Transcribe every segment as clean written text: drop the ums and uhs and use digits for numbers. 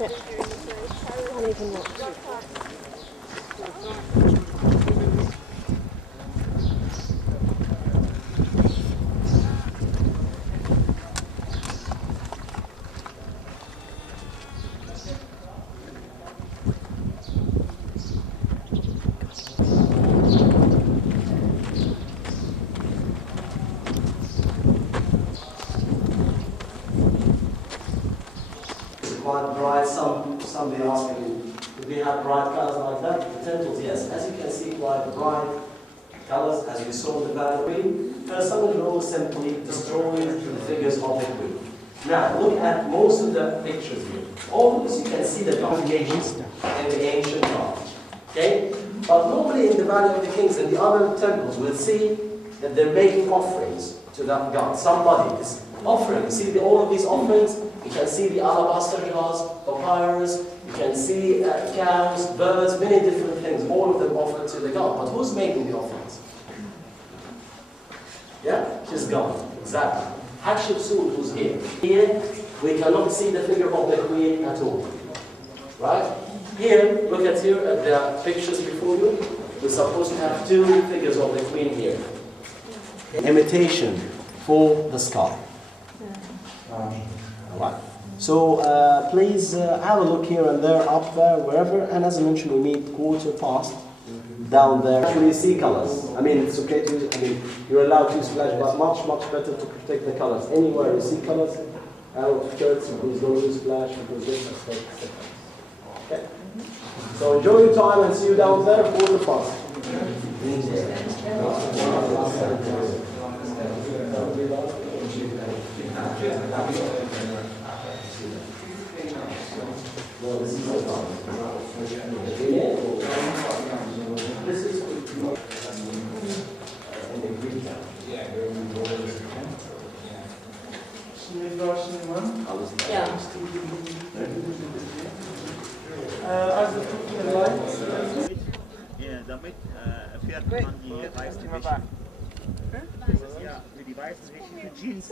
it. I can't even watch it. Quite bright. Somebody asked me, do we have bright colors like that? The temples, yes. As you can see, quite bright colors, as you saw in the Valley. Somebody will simply destroy the figures of the queen. Now, look at most of the pictures here. All of this, you can see the variations in the ancient art. Okay? But normally in the Valley of the Kings and the other temples, we'll see that they're making offerings to that god. Somebody is offering. You see all of these offerings? You can see the alabaster jars, papyrus, you can see cows, birds, many different things, all of them offered to the god. But who's making the offerings? Yeah? She's gone. Exactly. Hatshepsut, who's here. Here, we cannot see the figure of the queen at all. Right? Here, look at here at the pictures before you. We're supposed to have two figures of the queen here. Imitation for the sky. Right. So please have a look here and there, up there, wherever. And as I mentioned, we meet 1/4 down there. Actually, see colors. I mean, it's okay to use. I mean, you're allowed to splash, but much better to protect the colors. Anywhere you see colors, out of church, please don't use splash because this is okay. So enjoy your time and see you down there 1/4. Ja. Damit fährt man die weißen Wäsche. Das ist ja für die weißen Wäsche für Jeans.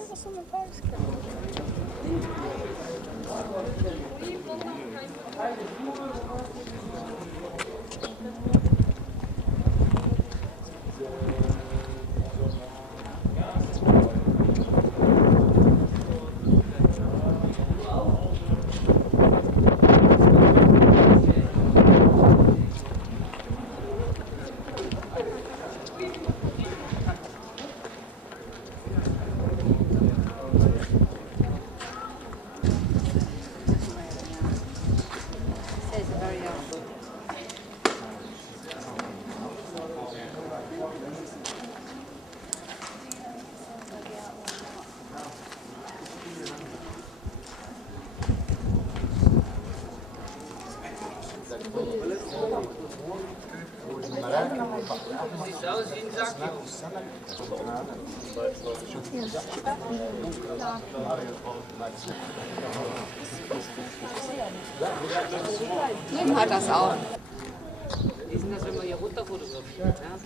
Jim hat das auch. Wie ist denn das, wenn man hier runter fotografiert? Ja?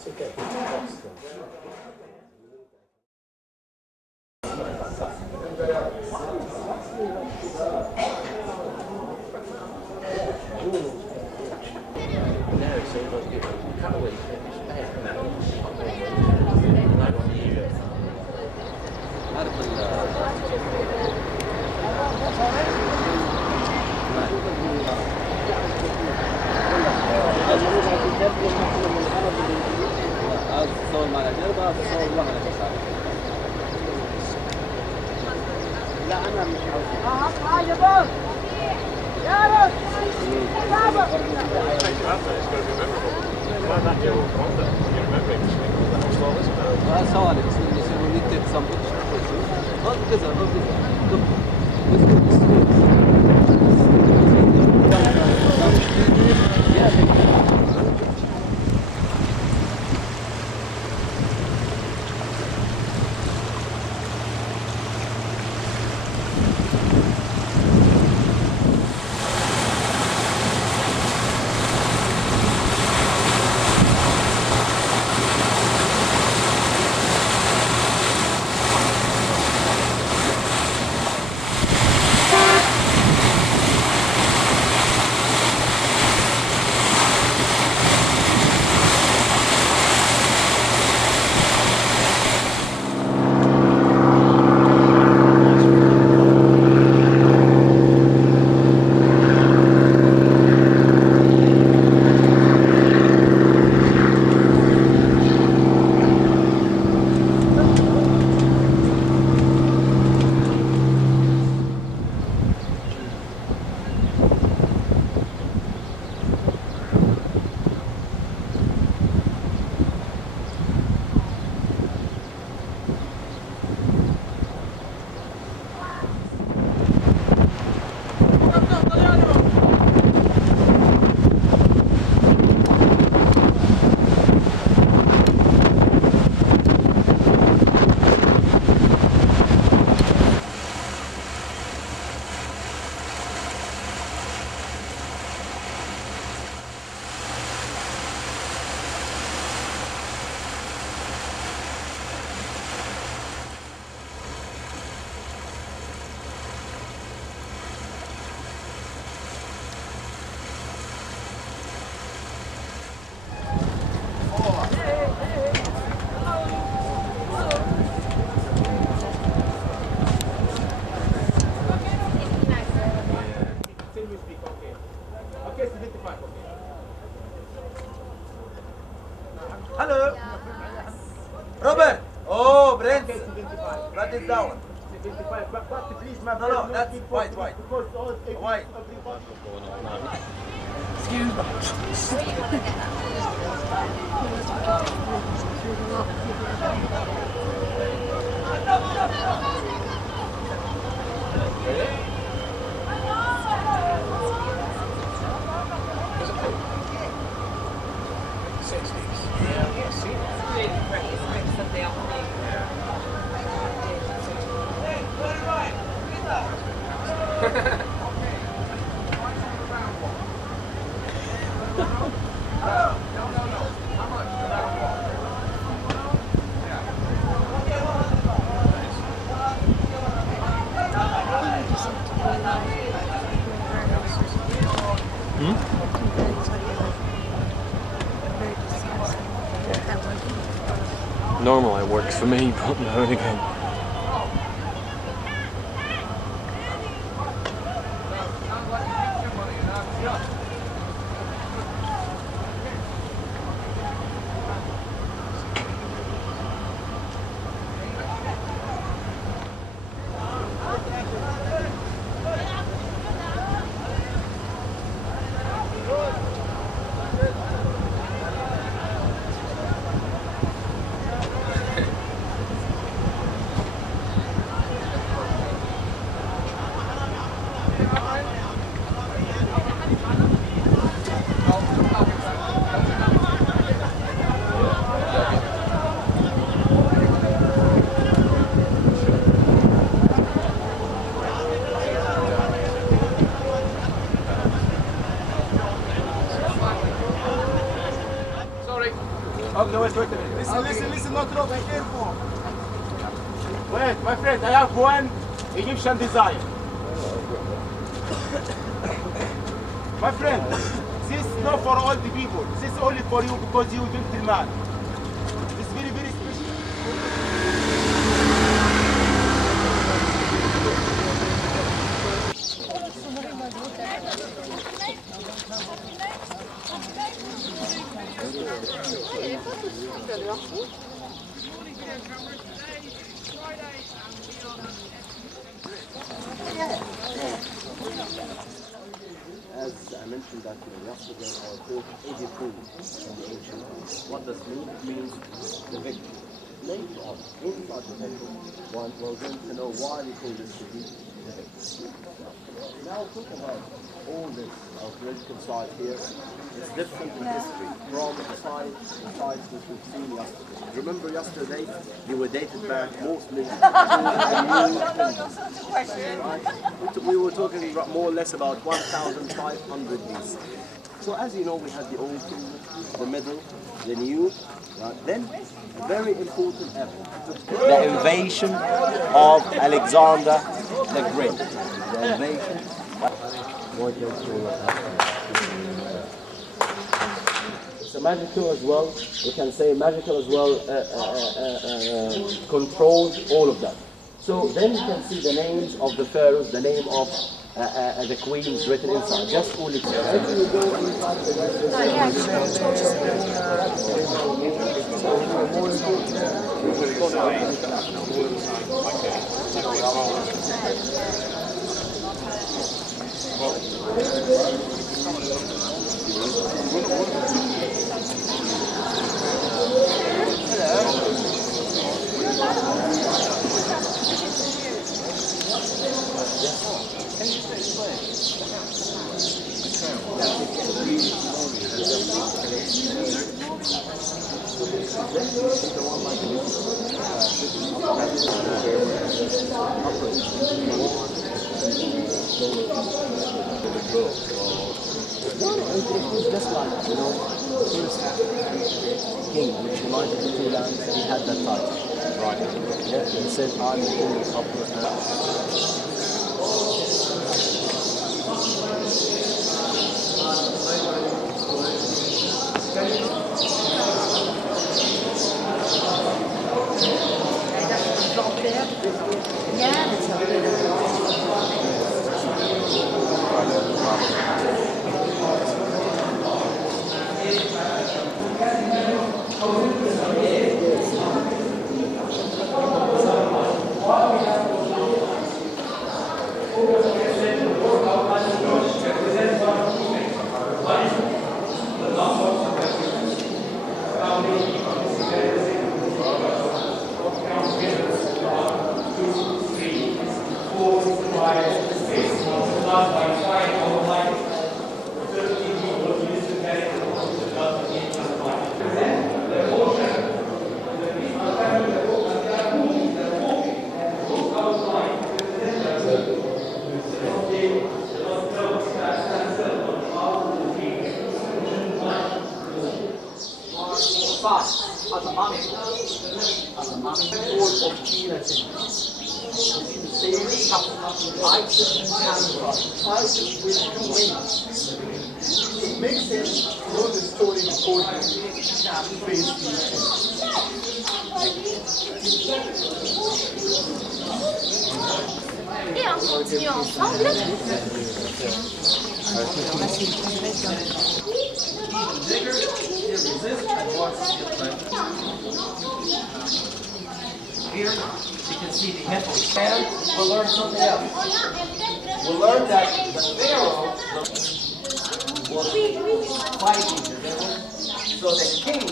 It's okay. No, so Hello. Robert. Oh, Brent. That is down. But please, my No, that's white. Because all White. Normal, it works for me, but now and again. Okay, wait a minute. Listen, not drop, be careful. Wait, my friend, I have one Egyptian design. My friend, this is not for all the people. This is only for you because you gentleman. This is very, very special. As I mentioned that yesterday, our code 84 in the ancient times. What does it mean? It means the victory. Later on, inside the temple, we're going to know why we call this city the victory. Now talk about all this archaeological site here. It's different in history from the sites which we've seen yesterday. Remember yesterday, they were dated back mostly we were talking more or less about 1,500 BC. So as you know, we had the old kingdom, the middle, the new, right? Then a very important event, the invasion of Alexander the Great. The invasion. So magical as well, we can say magical as well, controlled all of that. So then you can see the names of the pharaohs, the name of the queens written inside. Just all it just like, first king, which united the two lands, he had that title. Right. Yeah, he said, I'm the king of Upper Et on continue ensemble. Here, you can see the hippos. And we'll learn something else. We'll learn that the pharaoh was fighting the devil, so the king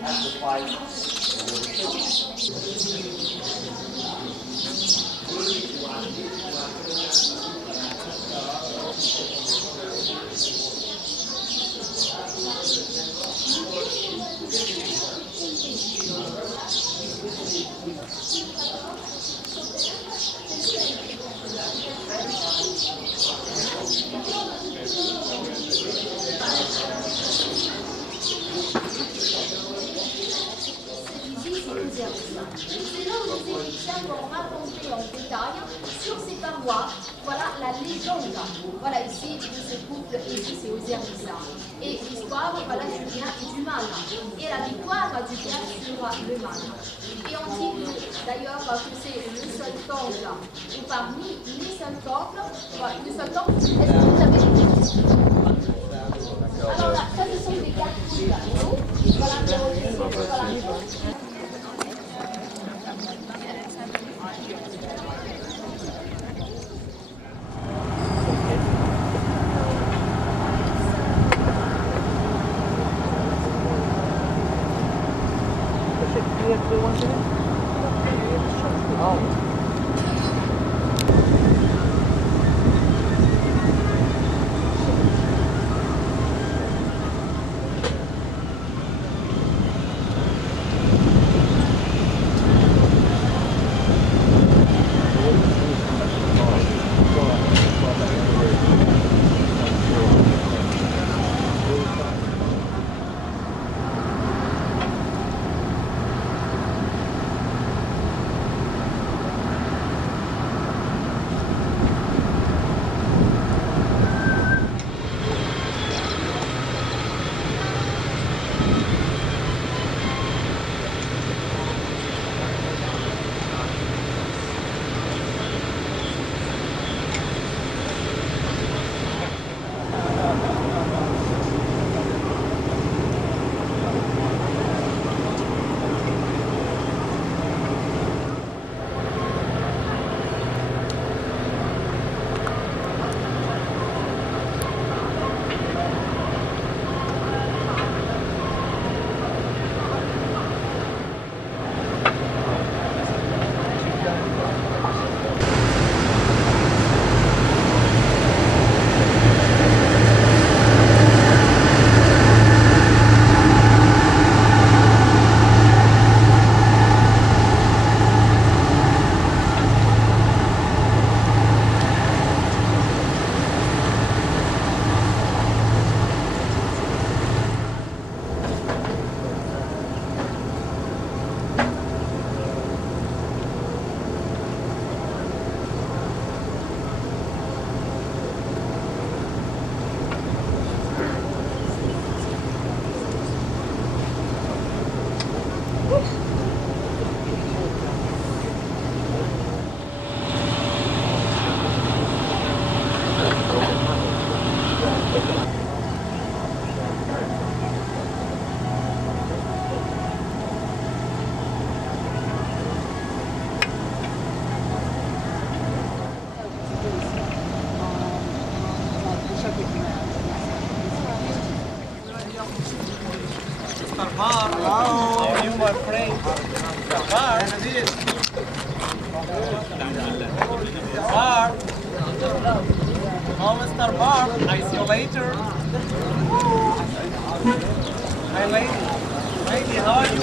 has to fight the sur ces parois, voilà la légende. Voilà ici de ce couple, ici c'est Osiris. Et l'histoire voilà, du bien et du mal. Et la victoire du bien sur le mal. Et on dit d'ailleurs que c'est le seul temple, ou parmi les seuls temples, le seul temple, est-ce que vous avez... Alors là, ça ce sont des cartes. Voilà, voilà. Bar. How are you, my friend? Bar. Bar. Oh, Mr. Bar. I see you later. Hi, lady. Lady, how are you?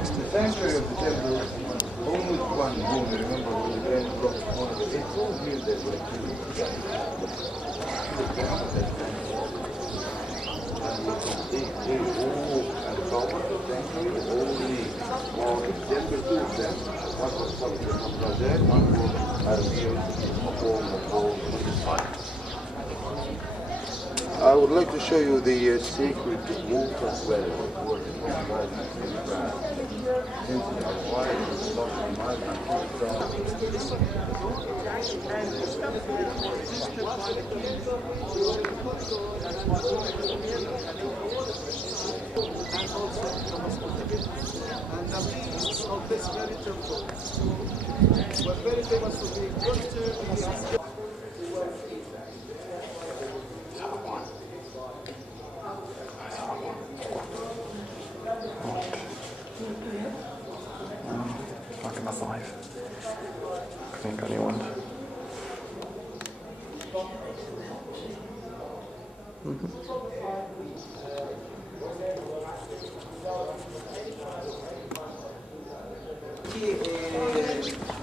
The sanctuary of the temple, only one room, remember, was the grand block corner. They told me they were doing they all and power the sanctuary only for the temple two of them. One was public from Brazil, one was Arabian on the side. I would like to show you the sacred water well. And the priests of this very temple were very famous to be good Like a 5. I think anyone.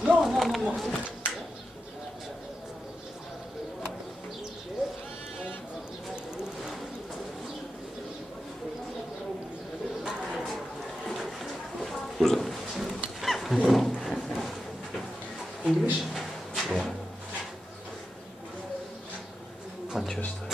No. Who's it? English? Yeah. Manchester.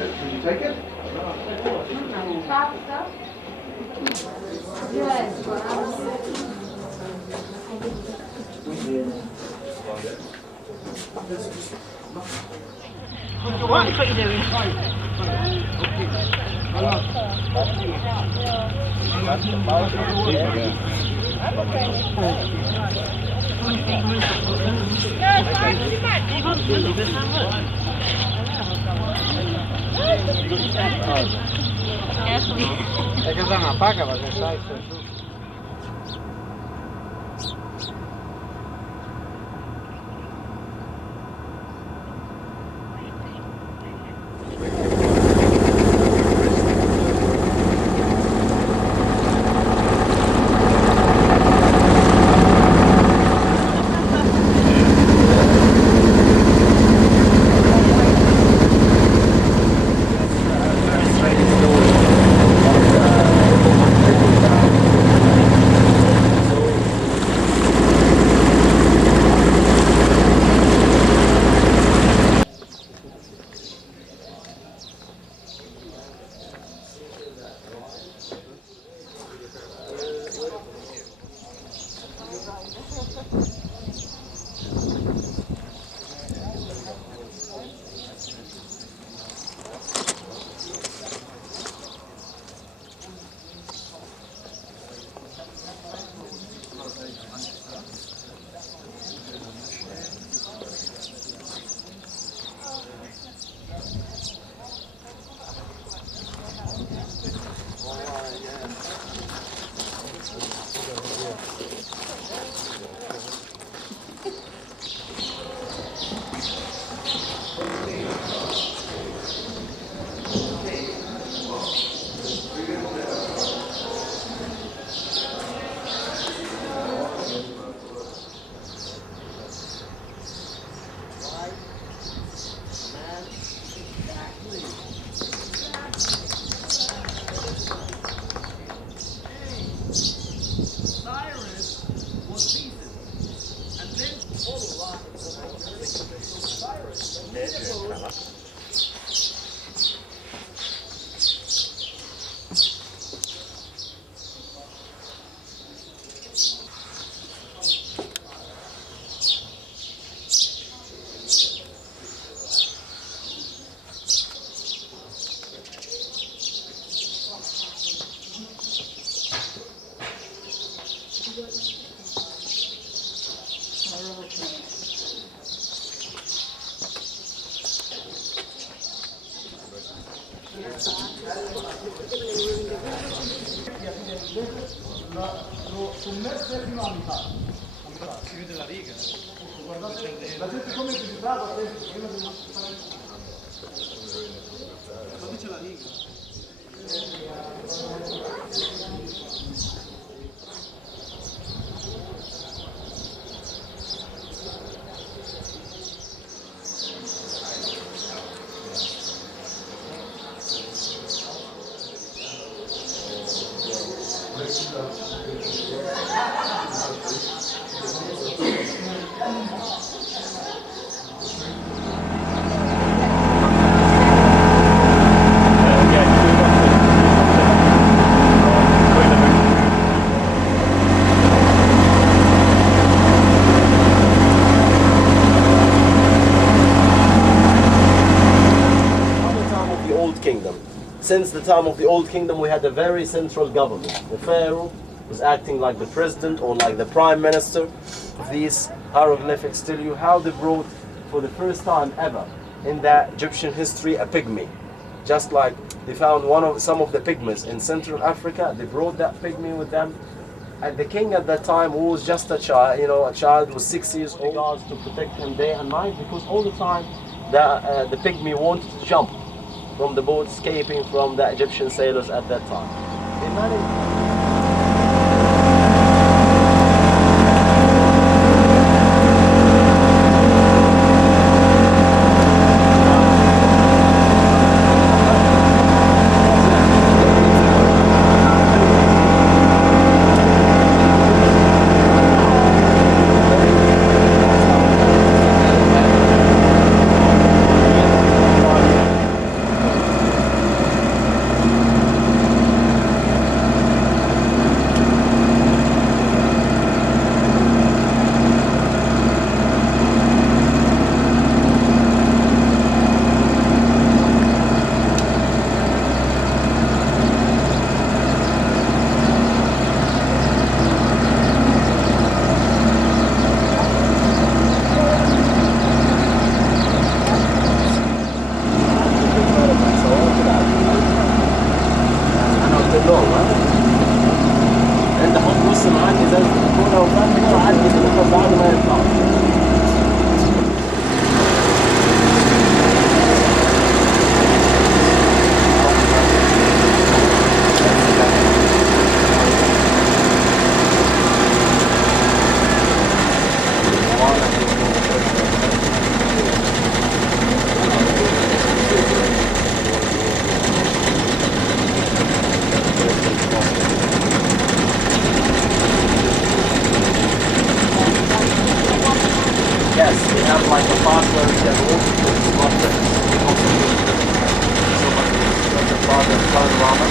Can you take it? What are you doing? Hay que usar una paca para que salga. Since the time of the Old Kingdom, we had a very central government. The Pharaoh was acting like the president or like the prime minister. These hieroglyphics tell you how they brought, for the first time ever in the Egyptian history, a pygmy. Just like they found some of the pygmies in Central Africa, they brought that pygmy with them. And the king at that time, who was just a child, a child was 6 years old, guards to protect him day and night, because all the time the pygmy wanted to jump from the boat, escaping from the Egyptian sailors at that time. Yes, we have like a part where we can also put smartphones. Also so much the father panorama.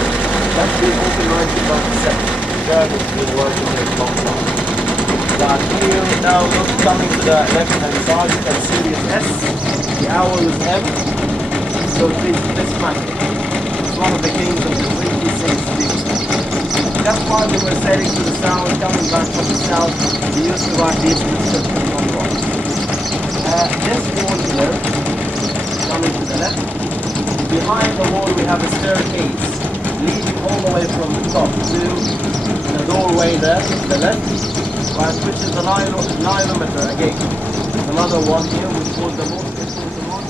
That's been open 1997. The Germans been working here a long time. But here now look coming to the left hand side, you can see the S, the owl is M. So this man is one of the kings of the 26th. That's why they were sailing to the south, coming back from the south. They used to write these inscriptions on rocks. This wall here, coming to the left, behind the wall we have a staircase leading all the way from the top to the doorway there, to the left, right, which is the nilometer again. There's another one here which was the most important one.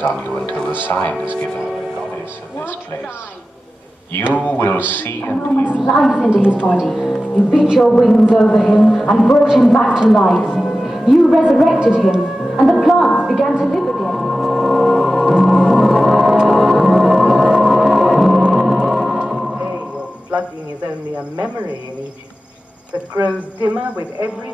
On you until the sign is given, the goddess of this place. You will see and hear. Life into his body. You beat your wings over him and brought him back to life. You resurrected him, and the plants began to live again. Hey, your flooding is only a memory in Egypt that grows dimmer with every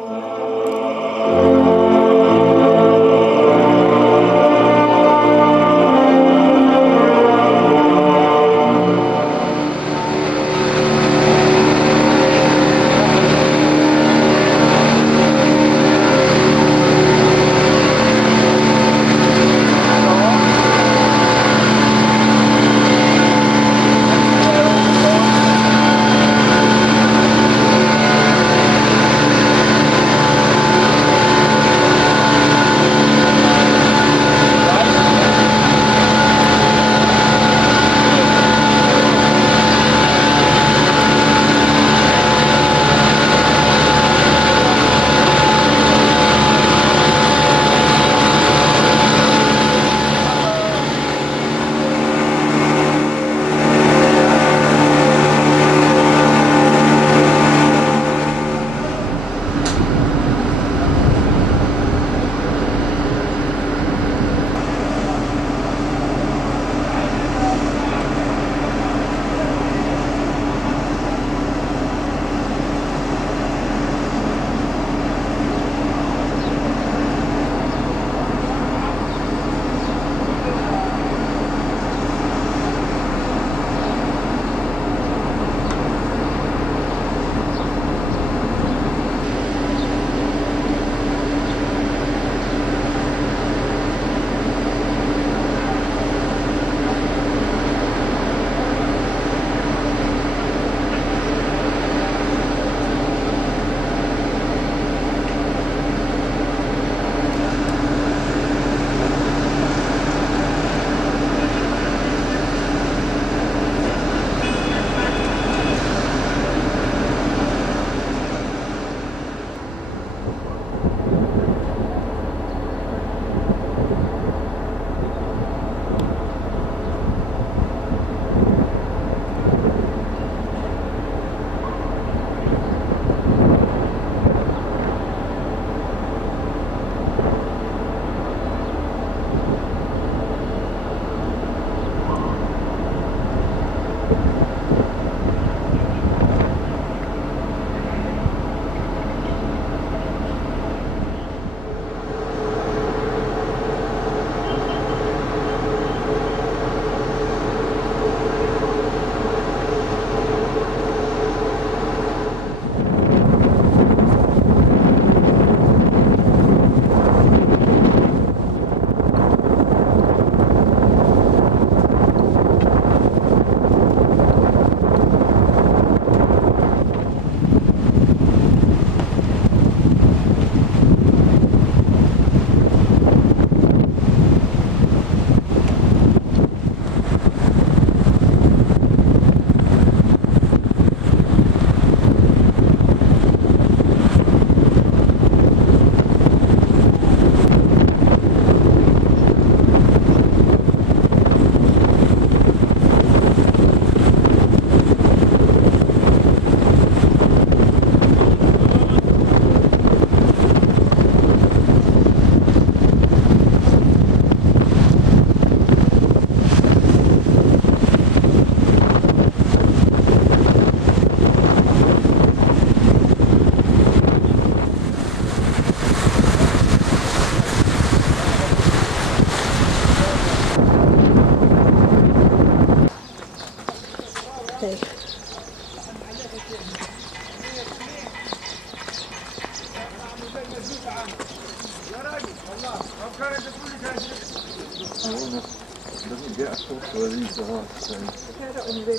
Doesn't get a photo of these dogs.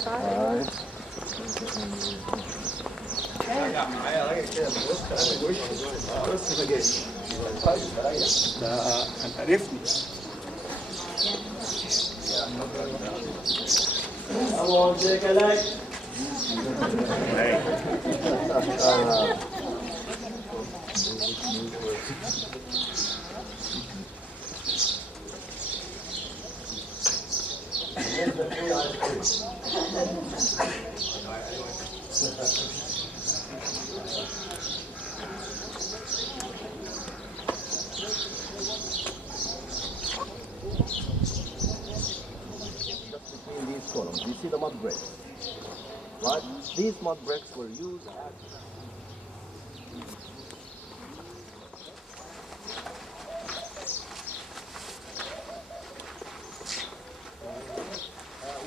Aye. عرفني. Come on, take a leg. Between these columns, you see the mud bricks, right? These mud bricks were used as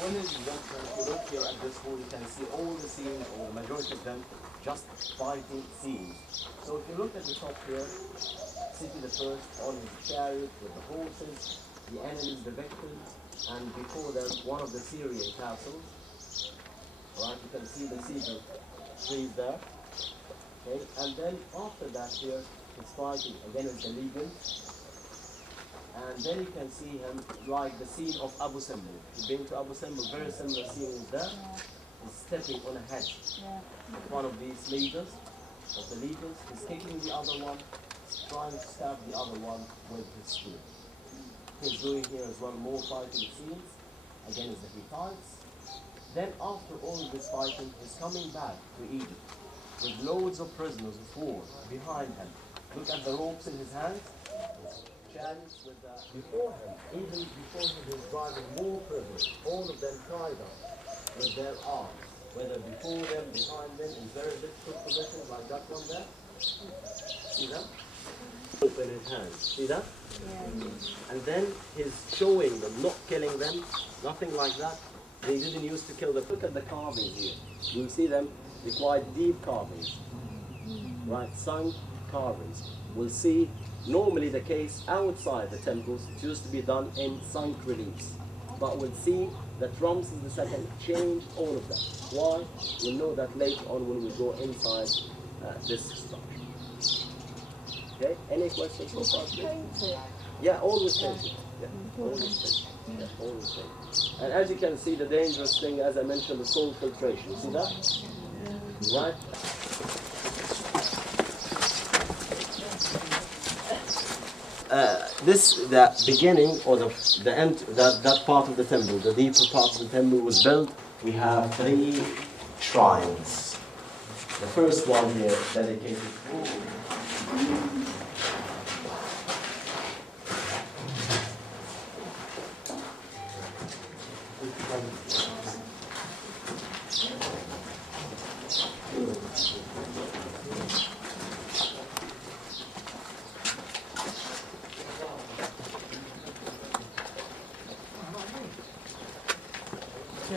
One is that if you look here at this hole, you can see all the scenes, or the majority of them, just fighting scenes. So if you look at the top here, City the First, on his chariot with the horses, the enemies, the victims, and before them, one of the Syrian castles. Right, you can see the cedar trees there. Okay, and then after that here, he's fighting against the legions. And then you can see him like the scene of Abu Simbel. You've been to Abu Simbel, very similar scene is there. He's stepping on a head of one of these leaders, He's kicking the other one, trying to stab the other one with his spear. He's doing here as well more fighting scenes against the Hittites. Then after all of this fighting, he's coming back to Egypt with loads of prisoners of war behind him. Look at the ropes in his hands. Chariots with before him, even before he was driving more prisoners, all of them tied up with their arms, whether before them, behind them, in very difficult positions like that one there. See that? Rope in his hands. See that? Yeah. And then he's showing them, not killing them, nothing like that. They didn't used to kill them. Look at the carvings here. You see them? They're quite deep carvings, right? Sunk carvings. We'll see. Normally the case outside the temples, it used to be done in sunk reliefs. But we'll see that Ramses II changed all of that. Why? We'll know that later on when we go inside this structure. Okay, any questions so far? Yeah, always painted. Yeah, always painted. Yeah, always painted. And as you can see, the dangerous thing, as I mentioned, the soil filtration. See that? Right? The beginning or the end, that part of the temple, the deeper part of the temple was built. We have 3 shrines. The first one here dedicated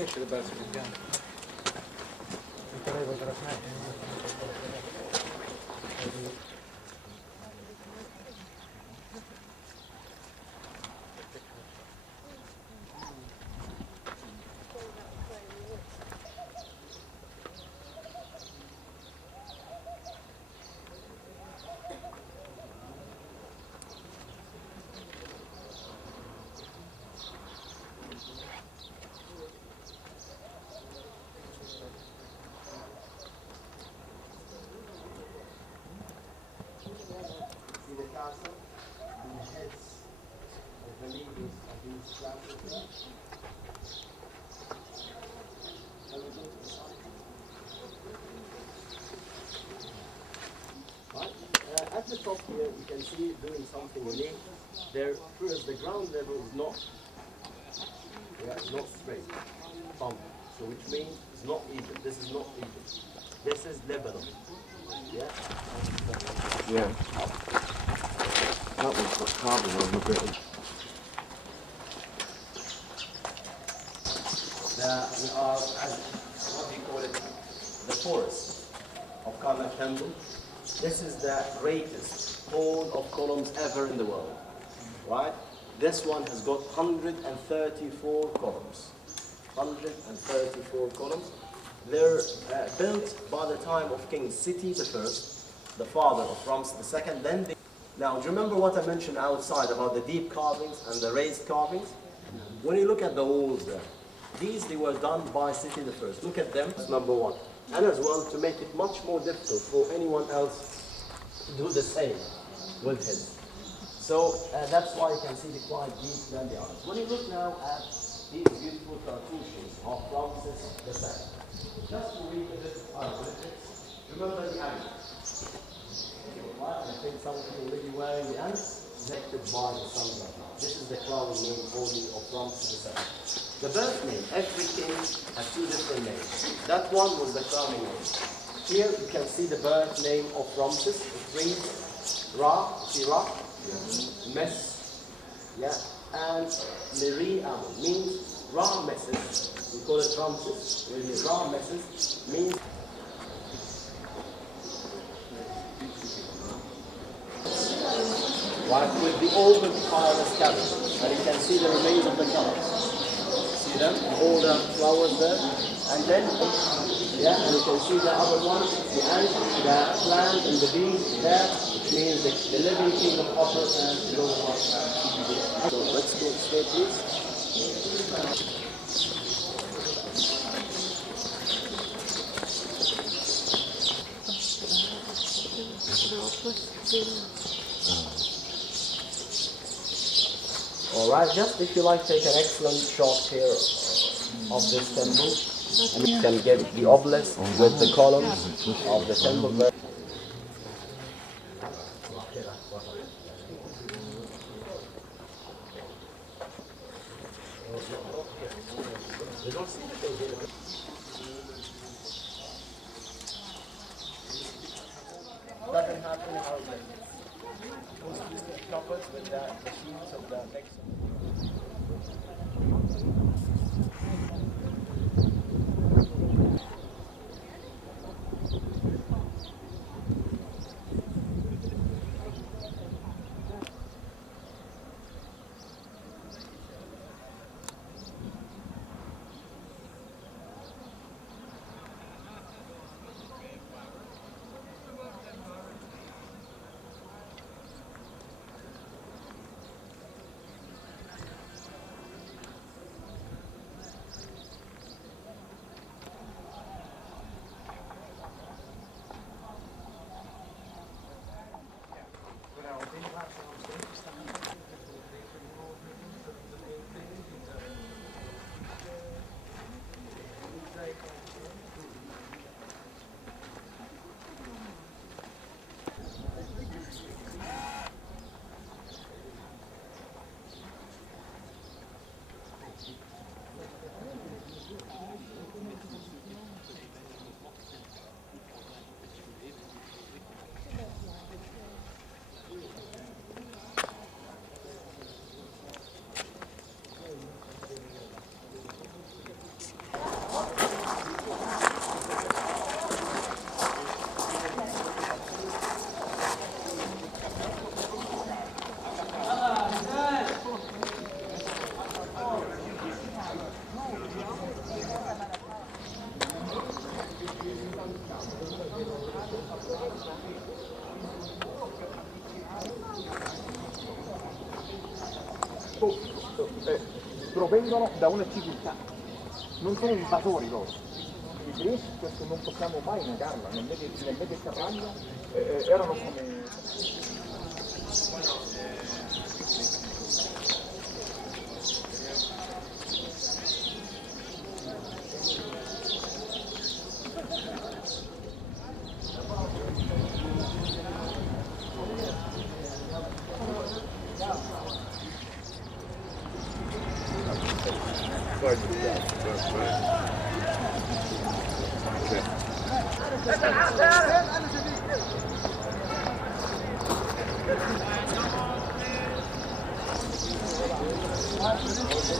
شو بس بالجنب. At the top here, you can see doing something unique. There, first, the ground level is not straight, bumpy. So which means it's not Egypt. This is not Egypt. This is Lebanon. Yeah. Yeah. That one's got carbon on the bit. We are, what do you call it, the forest of Karnak Temple. This is the greatest hall of columns ever in the world, right? This one has got 134 columns. 134 columns. They're built by the time of King Seti I, the father of Ramses II. Now, do you remember what I mentioned outside about the deep carvings and the raised carvings? When you look at the walls there, they were done by Seti I. Look at them, that's number one. And as well, to make it much more difficult for anyone else to do the same with him. So that's why you can see the quite deep than the others. When you look now at these beautiful cartouches of Ramses II, just to read a bit of hieroglyphics, remember the ants. I think some of you are already wearing the ants, selected by the sun. This is the crown name only of Ramses II. The birth name, every king has two different names. That one was the crowning name. Here you can see the birth name of Ramses. It reads Ra, see Ra, Mes, yeah, and Miriam means Ra Meses. We call it Ramses. Really, Ra Meses means right, with the open fireless cavity, and you can see the remains of the colors. See them? All the flowers there. And then, yeah, and you can see the other one, the ant, the plant, and the bee there, which means the living king of upper and lower one. So let's go straight, please. Alright, just if you like, take an excellent shot here of this temple. And you can get the obelisk with the columns of the temple. Doesn't happen how it covered with the sheets of the next. provengono da una civiltà, non sono invasori loro. I greci, questo non possiamo mai negarla, nel Mediterraneo erano come...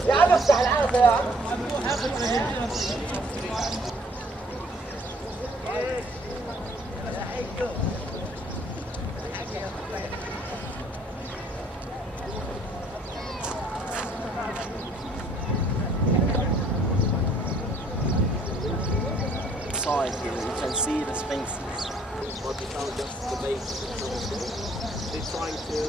يا عم افتح العافية يا عم. side here, you can see the sphinxes. But we found just the base of some of them. They're trying to,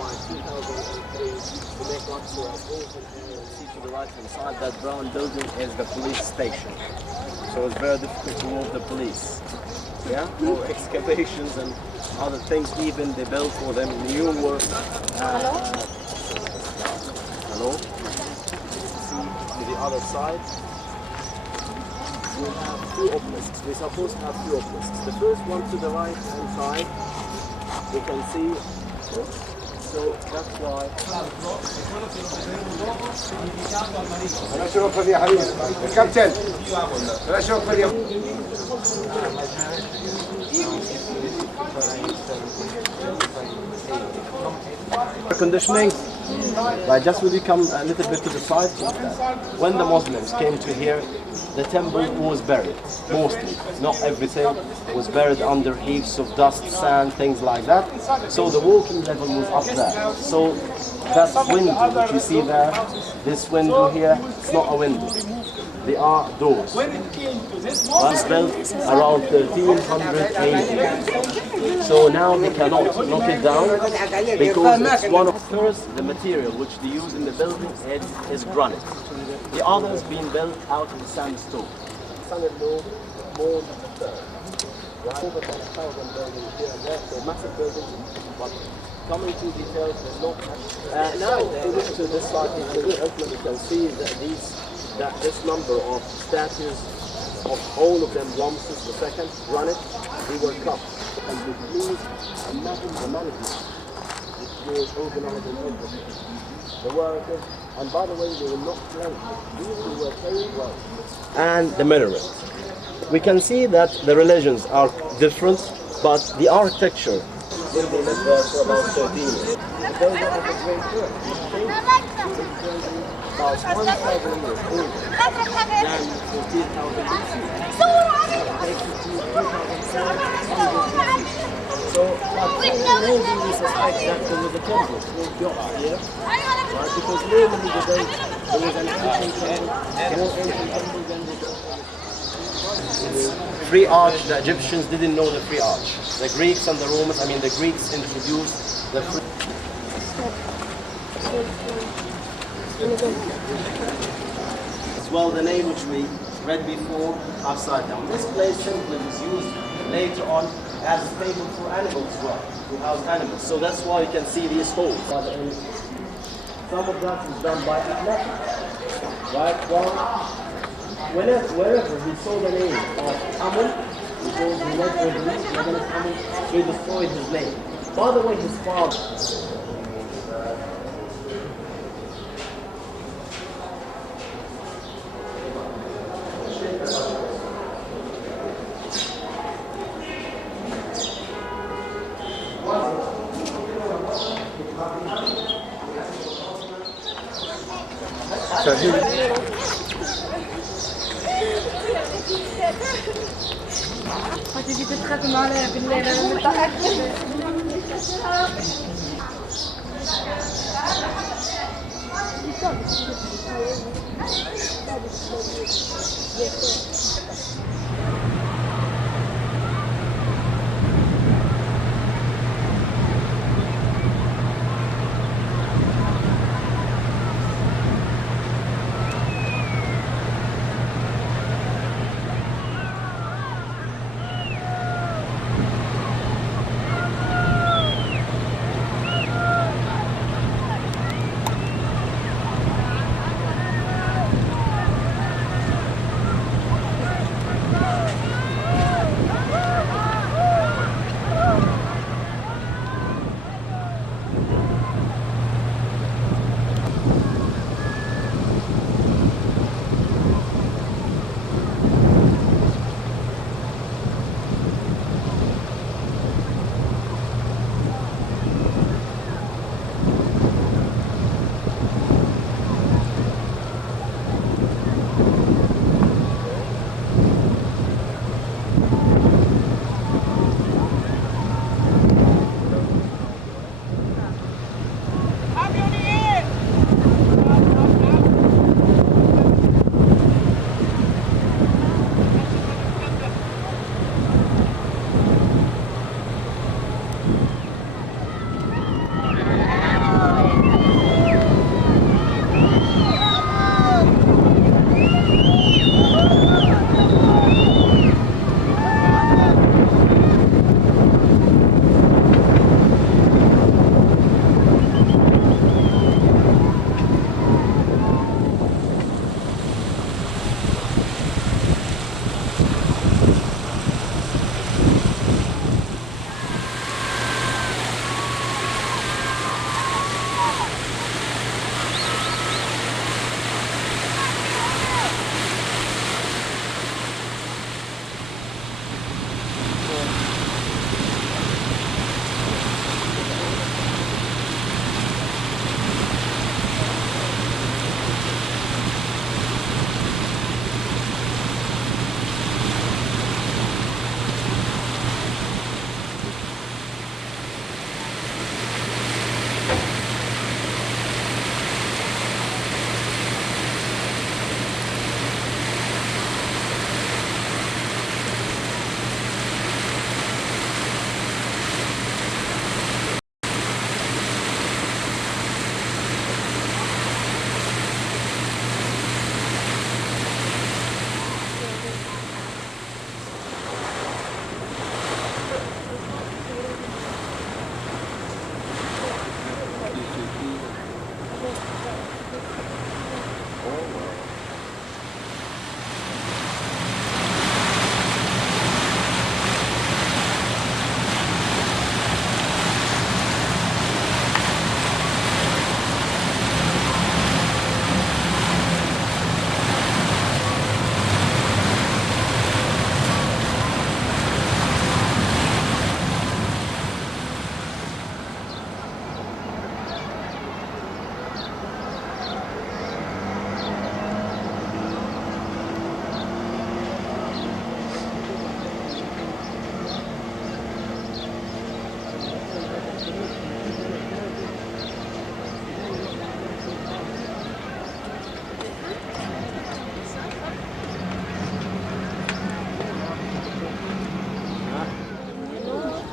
by 2003, to make up for a golden area. You see to the right hand side, that brown building is the police station. So it's very difficult to move the police. Yeah, for excavations and other things, even they built for them new work. Hello? See to the other side. We have two obelisks. We're supposed to have two obelisks. The first one to the right hand side, you can see. So that's why. انا اشوف يا حبيبي الكابتن انا اشوف Conditioning, but just will come a little bit to the side. When the Muslims came to here, the temple was buried, mostly, not everything, was buried under heaps of dust, sand, things like that. So the walking level was up there. So that window that you see there, this window here, it's not a window. They are doors. Was built around 1300 AD. So now they cannot knock it down because it's one of first the material which they use in the building is granite. The others being built out of the sandstone. Son-in-law, more than a third. Right? Over 10,000 buildings here and there, so massive buildings, but coming to details, there's not. Now, if you look to this side, you can see that this number of statues of all of them, Ramses II, granite, they were cut. And you please imagine the management which was organized in everything. The workers, and by the way, they were not playing. These were playing well. And the minaret. We can see that the religions are different, but the architecture, they lived there for about 13 years. The building of the Great Pyramid, about 1,000 years older than 14,000 BC. So, maybe we suspect that there was a temple called Gyot here, right? Because normally there was an ancient temple, more ancient temple than the free arch. The Egyptians didn't know the free arch. The Greeks and the Romans, the Greeks introduced the free. As well, the name which we read before, upside down. This place simply was used later on as a stable for animals as well, to house animals. So that's why you can see these holes. Some of that is done by athletics, right? Well, wherever we saw the name of Amun, because he went for the Amun, we destroyed his name. By the way, his father. هتيجي تتخانق معانا بالليل انا متأكدة.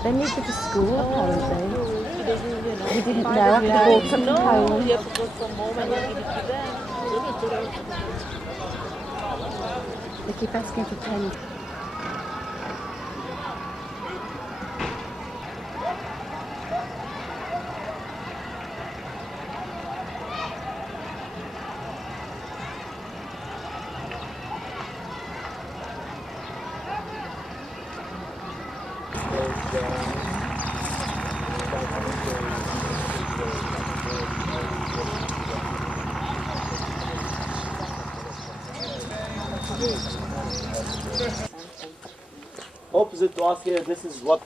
They moved her to school, apparently. He didn't know after the war took to Poland. They keep asking for 10. Opposite to us here, this is what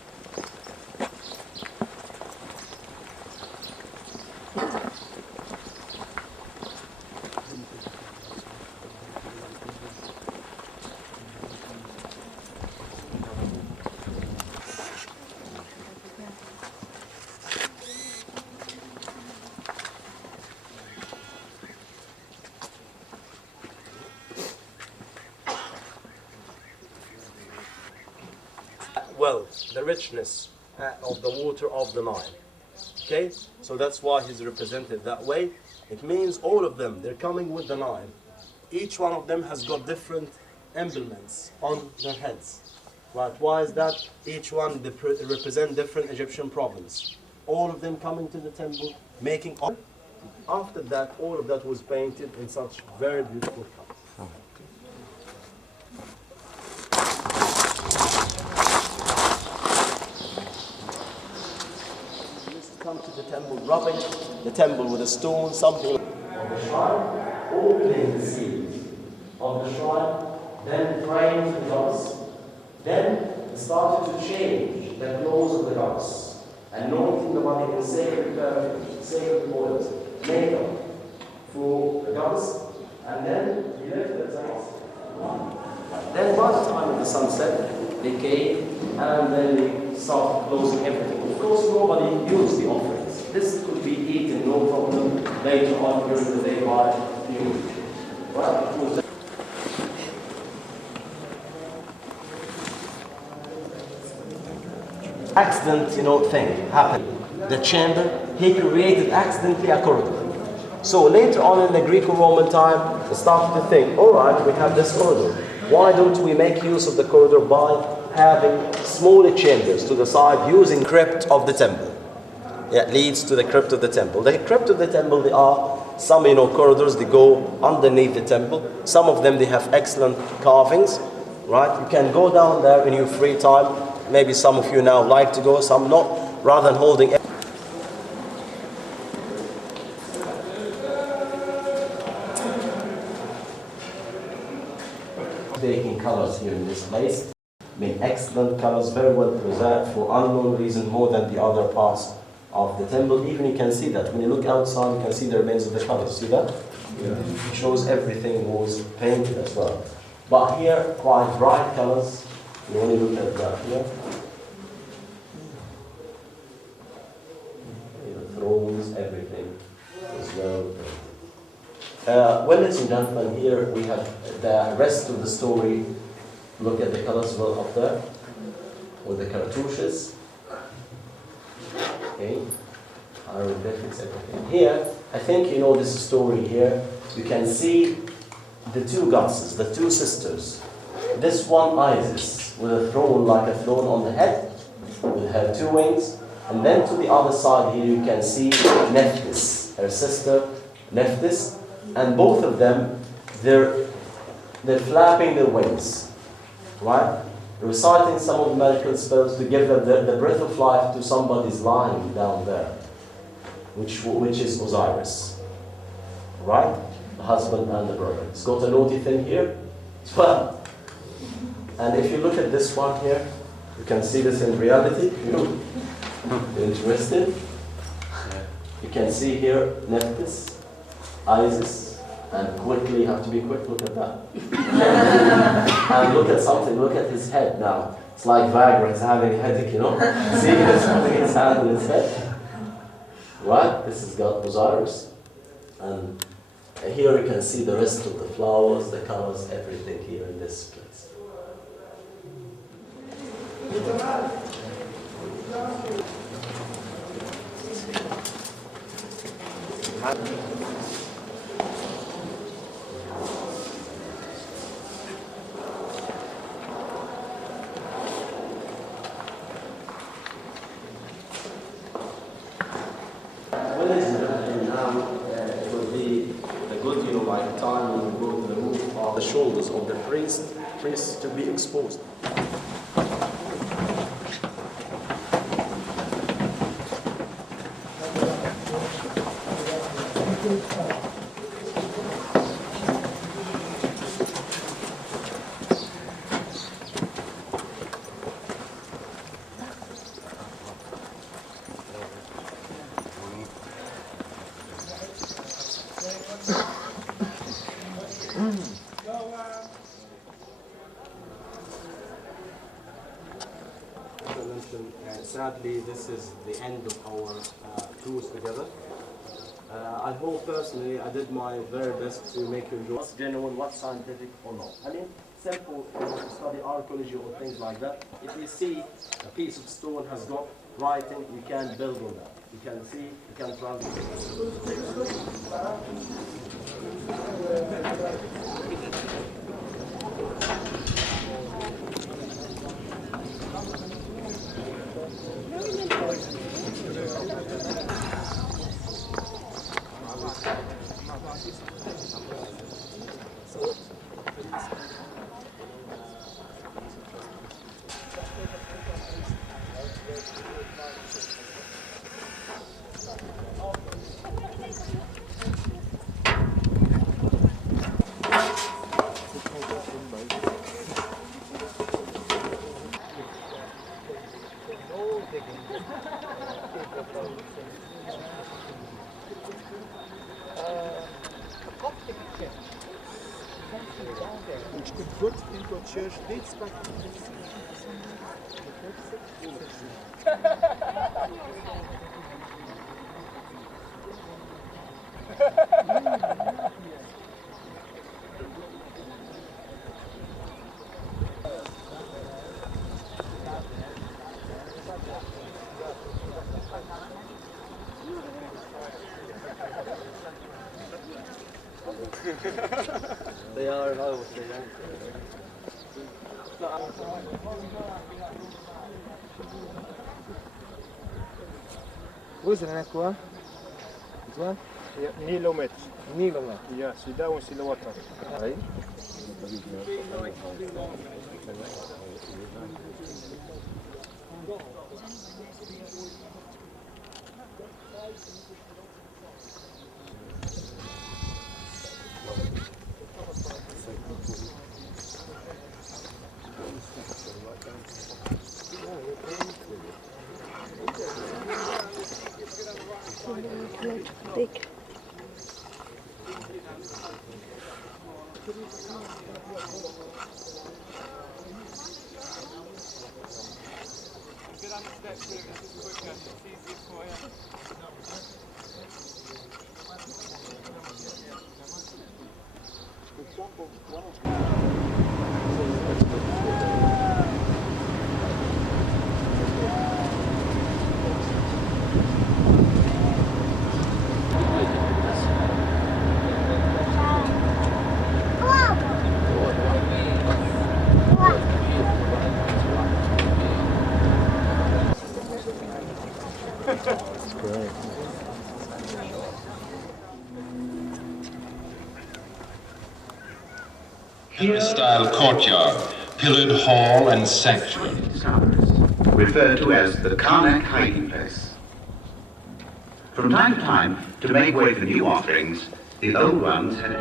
well, the richness of the water of the Nile. Okay, so that's why he's represented that way. It means all of them, they're coming with the Nile. Each one of them has got different emblems on their heads. Right? Why is that? Each one represent different Egyptian province. All of them coming to the temple, making. After that, all of that was painted in such very beautiful colors. Come to the temple, rubbing the temple with a stone, something of the shrine, opening the seals of the shrine, then praying to the gods, then started to change the clothes of the gods, anointing the body in sacred perfume, sacred oils, makeup for the gods, and then he left the house. Then by the time of the sunset, they came and then they started closing everything. Of course, nobody used the offerings. This could be eaten, no problem, later on during the day by you. Right? Accident, thing happened. The chamber, he created accidentally a corridor. So later on in the Greco-Roman time, they started to think, all right, we have this corridor. Why don't we make use of the corridor by having smaller chambers to the side using crypt of the temple? It leads to the crypt of the temple. The crypt of the temple, there are some, corridors, they go underneath the temple. Some of them, they have excellent carvings, right? You can go down there in your free time. Maybe some of you now like to go, some not, rather than holding. Taking colors here in this place. Excellent colors, very well preserved for unknown reason, more than the other parts of the temple. Even you can see that when you look outside, you can see the remains of the colors. See that? Yeah. It shows everything was painted as well. But here, quite bright colors. You only look at that here. The thrones, everything as well. Well, ladies and gentlemen, here we have the rest of the story. Look at the colors well up there, with the cartouches. Okay, hieroglyphics, everything. Here, I think you know this story here. You can see the two goddesses, the two sisters. This one, Isis, with a throne like a throne on the head, with her two wings. And then to the other side here, you can see Nephthys, her sister, Nephthys. And both of them, they're flapping their wings, right? Reciting some of the magical spells to give them the breath of life to somebody's lying down there, which is Osiris, right? The husband and the brother. It's got a naughty thing here as well. And if you look at this one here, you can see this in reality. You're interested? You can see here Nephthys, Isis, and quickly, you have to be quick, look at that. And look at something, look at his head now. It's like Viagra, he's having a headache, See, he's putting his hand on his head. Right? This has got Osiris. And here you can see the rest of the flowers, the colors, everything here in this place. When it's in ham, it would be a good, like time when you go to the roof of the shoulders of the priest to be exposed. Sadly, this is the end of our cruise together. I hope personally I did my very best to make you enjoy what's genuine, what's scientific or not. I mean, simple, to study archaeology or things like that. If you see a piece of stone has got writing, you can build on that. You can see, you can translate. Which converts into a church dates back to the They are, I would say, Where's the next one? This one? Yeah, Nilomet. Nilomet. Yeah, so that one's in the water. Right? Thick. That's great. Style courtyard, pillared hall and sanctuary. Referred to as the Karnak hiding place. From time to time, to make way for new offerings, the old ones had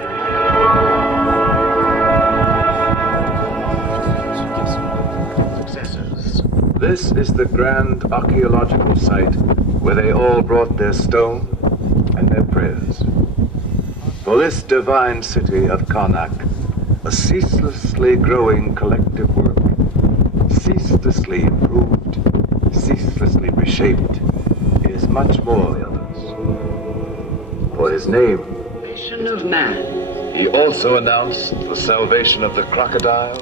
successors. This is the grand archaeological site where they all brought their stone and their prayers. For this divine city of Karnak, a ceaselessly growing collective work, ceaselessly improved, ceaselessly reshaped, is much more than others. For his name, Salvation of man. He also announced the salvation of the crocodile.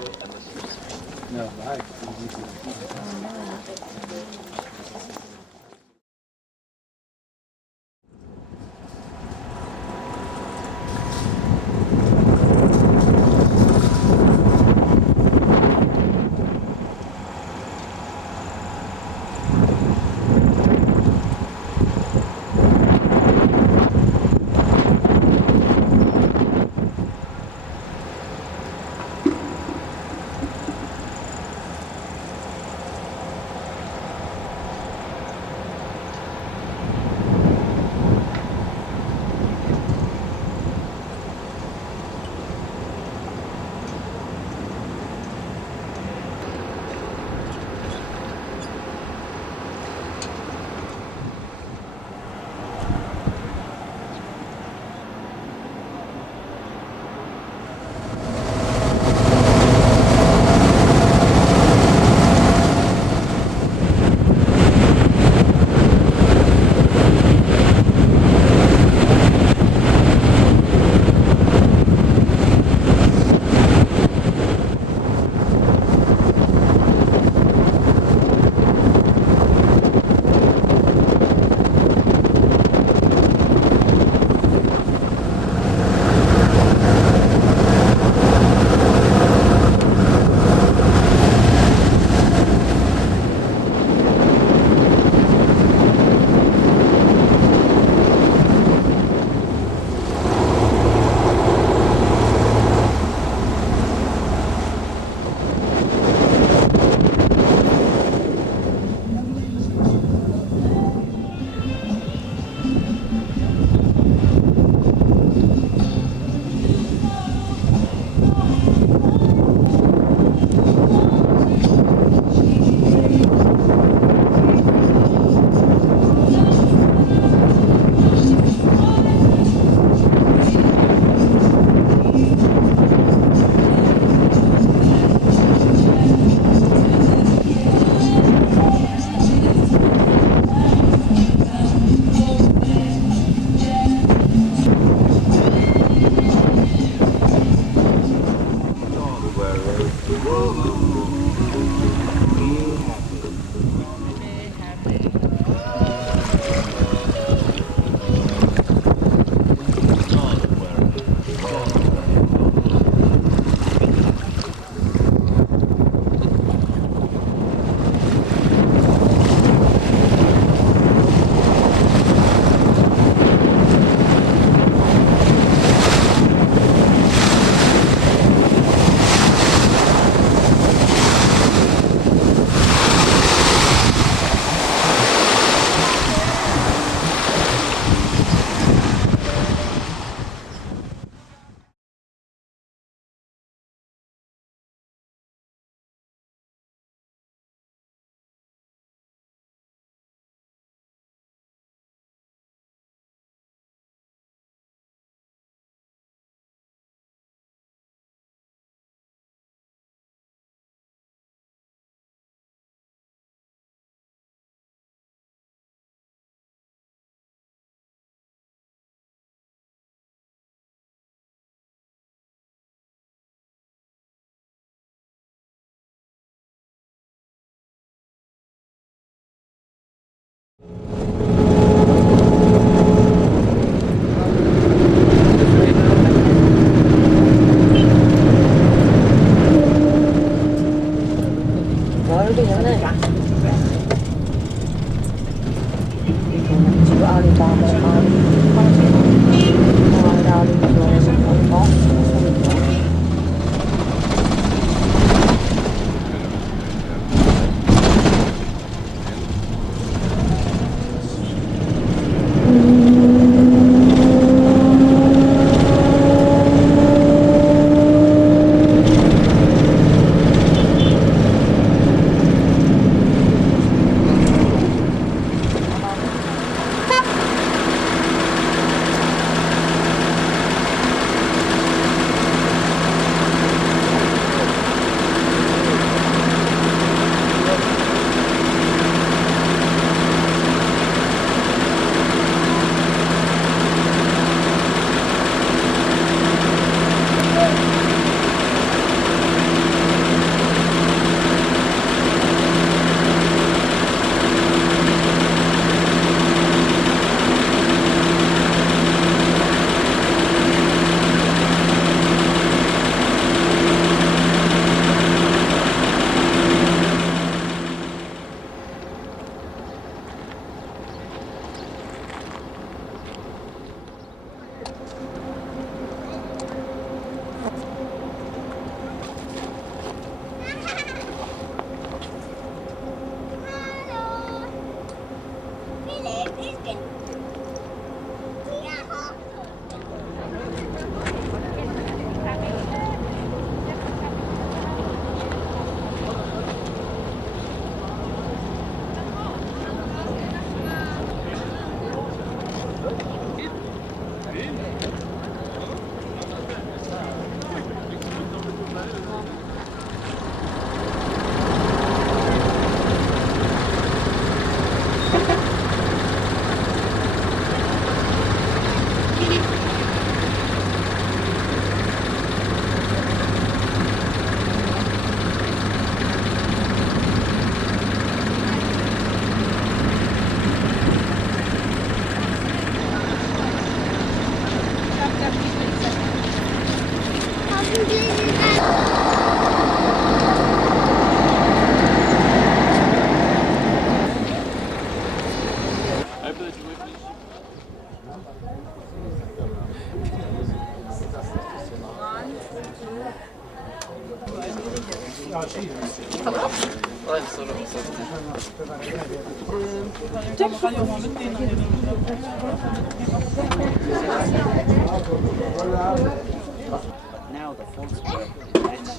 But now the full spread rich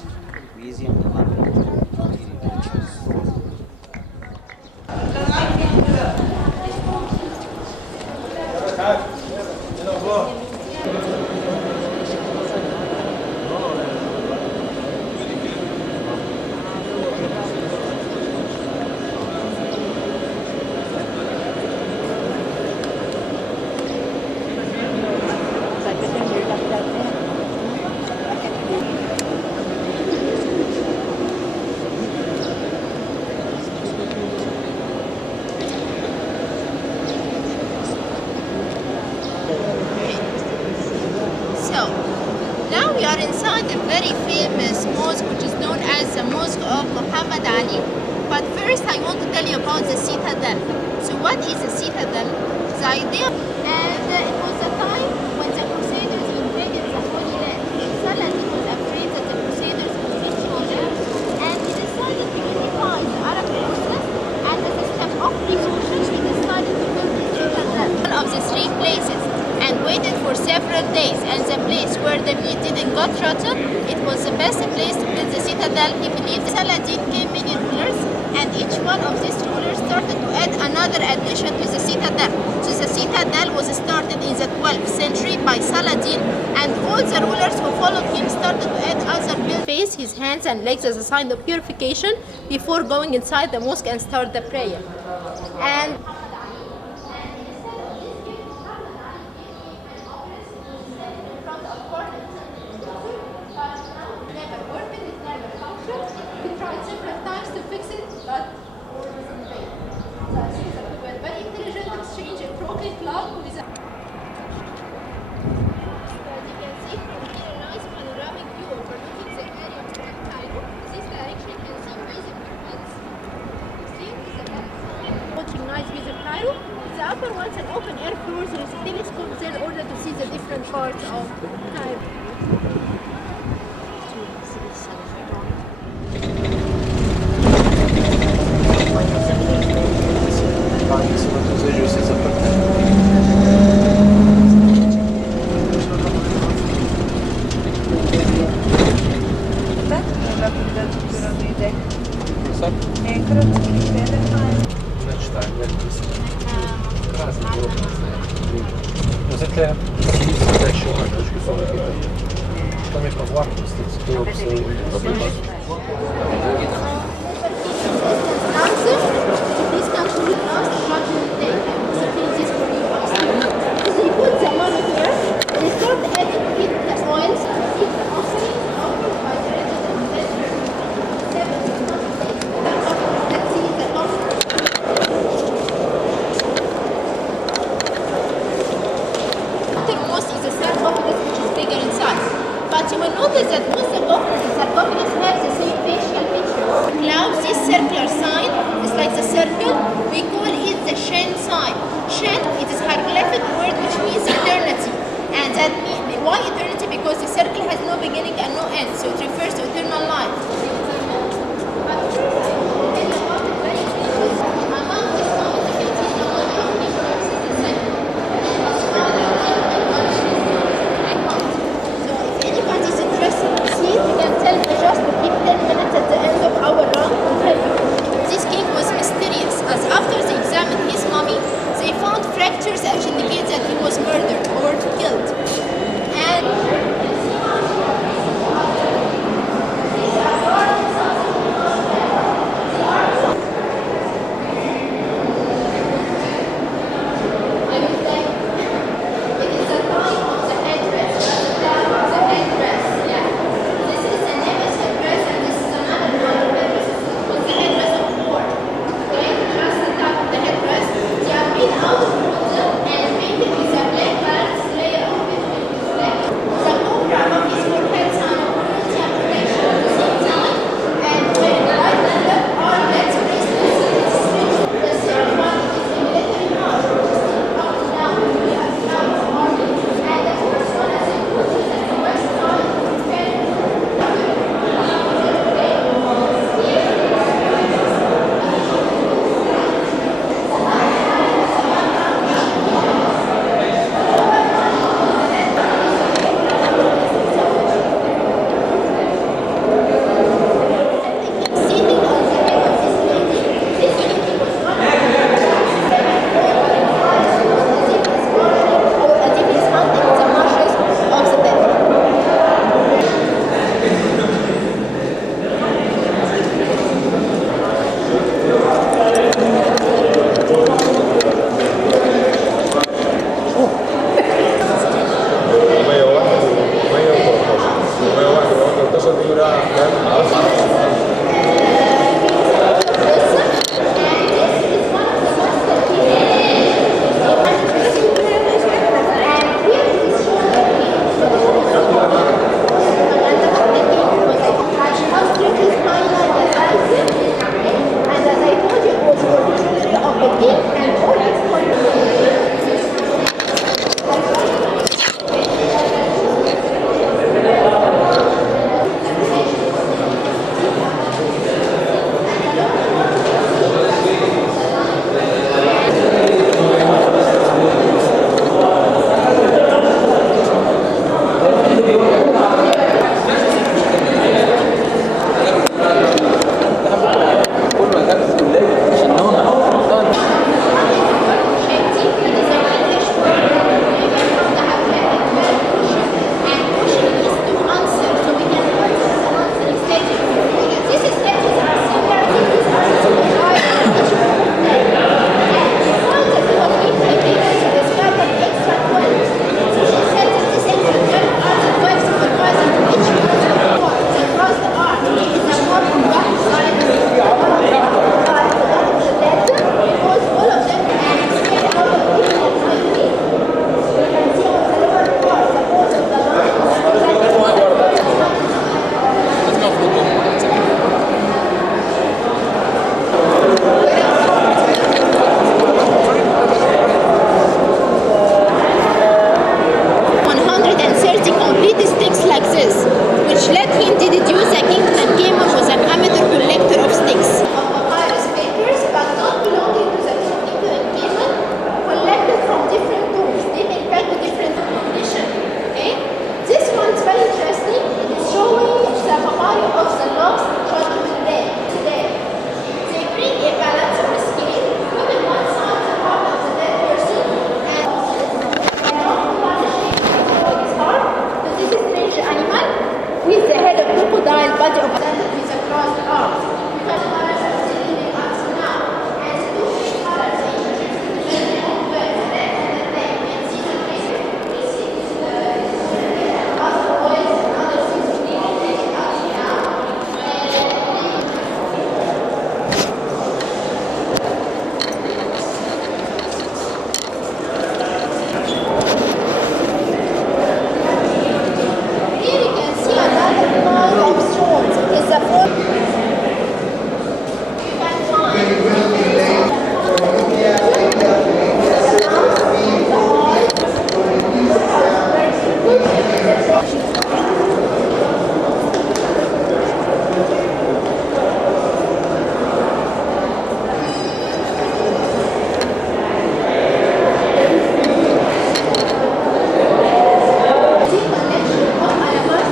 museum in London material pictures. So, now we are inside the very famous mosque which is known as the Mosque of Muhammad Ali. But first I want to tell you about the citadel. So what is a citadel? The idea, and it was the time when the Crusaders invaded the Holy Land. Saladin was afraid that the Crusaders would control them, and he decided to unify the Arab forces, and as a step of precaution, he decided to build the citadel. One of the three places, and waited for several days, and the place where the meat didn't got rotten, it was the best place to build the citadel. He believed Saladin came many rulers, and each one of these rulers started to add another addition to the citadel. So the citadel was started in the 12th century by Saladin, and all the rulers who followed him started to add other buildings. Face his hands and legs as a sign of purification before going inside the mosque and start the prayer. And the upper ones and open air floors, there is a telescope there in order to see the different parts of Cairo. But you will notice that most sarcophagus have the same facial features. Clouds, this circular sign is like the circle. We call it the Shen sign. Shen, it is hieroglyphic word which means eternity. And that means, why eternity? Because the circle has no beginning and no end. So it refers to eternal life. crocodile body of with a crossed arms. Because the colors are still in the arms now. And the two main colors are introduced to the red on the neck and see the face. We see this other boys and other things we need to take it up now. Here you can see another kind of stones. It's a you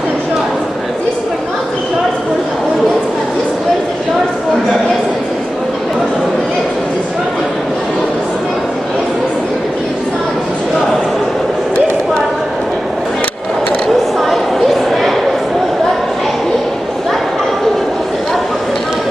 can find these were not the jars for the organs, but these were the jars for the essences, for the this jar the essence inside this jar. This part, this side, this man was called God Happy. God Happy, he was the God of the night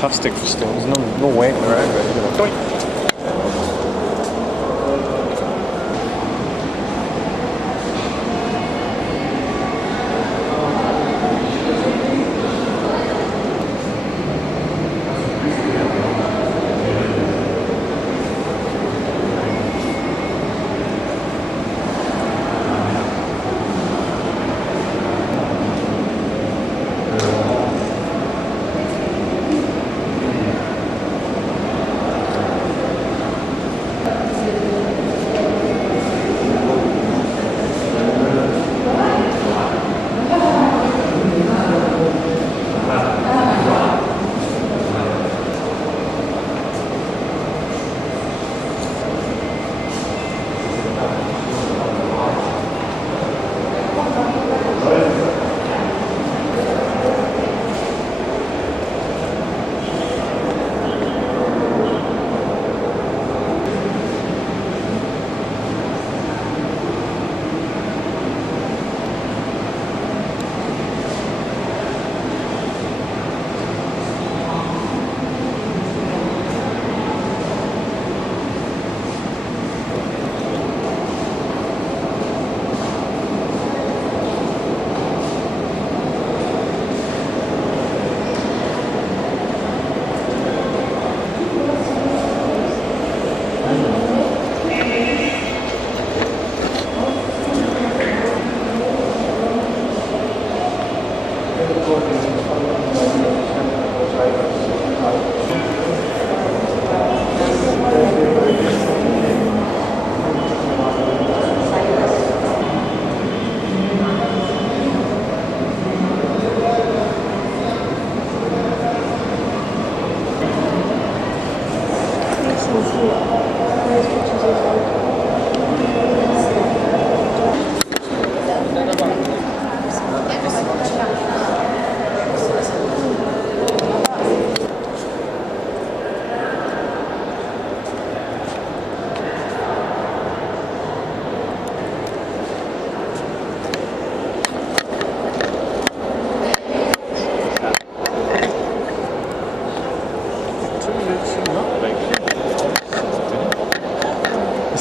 Fantastic for stones. No weight around it.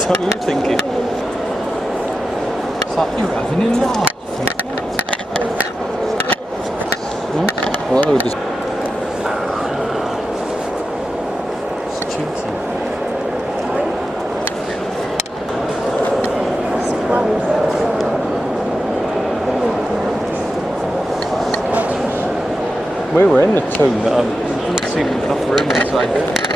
what you're thinking. It's like, you're having a laugh. Well, I would just... It's cheating. We were in the tomb that I didn't see enough room inside there.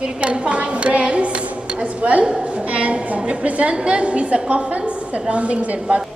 You can find rams as well, and represented with the coffins surrounding their body.